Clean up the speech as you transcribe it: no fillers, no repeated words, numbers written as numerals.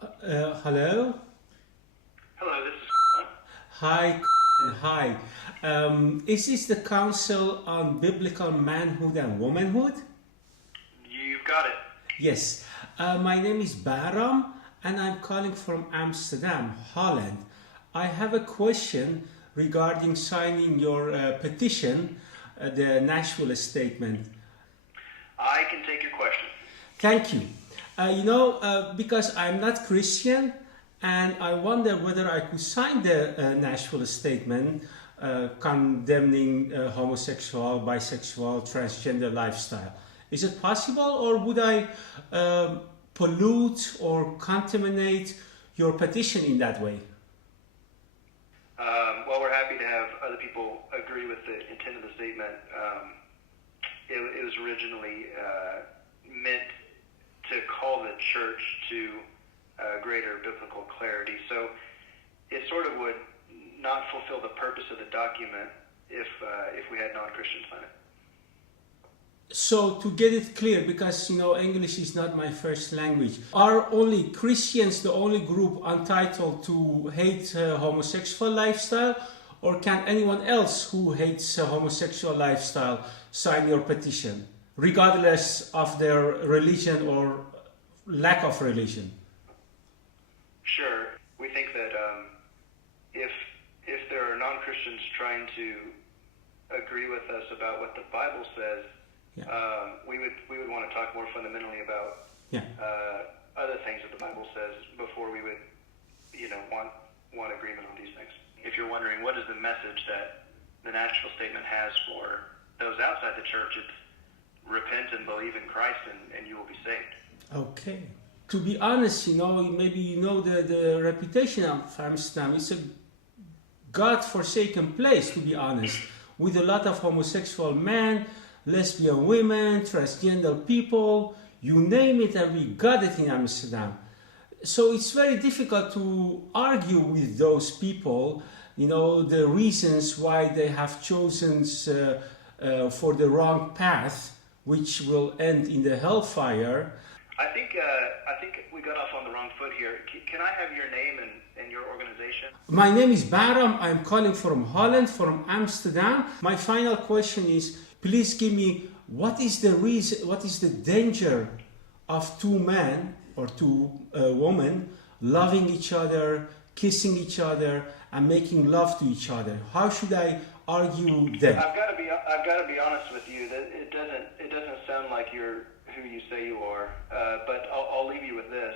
Hello. Hello, this is. Hi. Hi. Is this the Council on Biblical Manhood and Womanhood? You've got it. Yes. My name is Bahram and I'm calling from Amsterdam, Holland. I have a question regarding signing your petition, the Nashville Statement. I can take your question. Thank you. Because I'm not Christian, and I wonder whether I could sign the Nashville Statement condemning homosexual, bisexual, transgender lifestyle. Is it possible, or would I pollute or contaminate your petition in that way? Well, we're happy to have other people agree with the intent of the statement. It was originally meant to call the church to greater biblical clarity. So it sort of would not fulfill the purpose of the document if we had non-Christians sign it. So to get it clear, because English is not my first language, are only Christians the only group entitled to hate homosexual lifestyle, or can anyone else who hates homosexual lifestyle sign your petition, regardless of their religion or lack of religion? Sure. We think that if there are non-Christians trying to agree with us about what the Bible says, we would want to talk more fundamentally about other things that the Bible says before we would want agreement on these things. If you're wondering what is the message that the Nashville Statement has for those outside the church, it's repent and believe in Christ and you will be saved. Okay. To be honest, maybe the reputation of Amsterdam. It's a godforsaken place, to be honest, with a lot of homosexual men, lesbian women, transgender people, you name it, and we got it in Amsterdam. So it's very difficult to argue with those people, the reasons why they have chosen for the wrong path, which will end in the hellfire. I think we got off on the wrong foot here. Can I have your name and your organization? My name is Bahram. I'm calling from Holland, from Amsterdam. My final question is, please give me what is the danger of two men or two women loving each other, kissing each other, and making love to each other? How should I argue that? I've got to be honest with you. That it doesn't sound like you're who you say you are. But I'll leave you with this.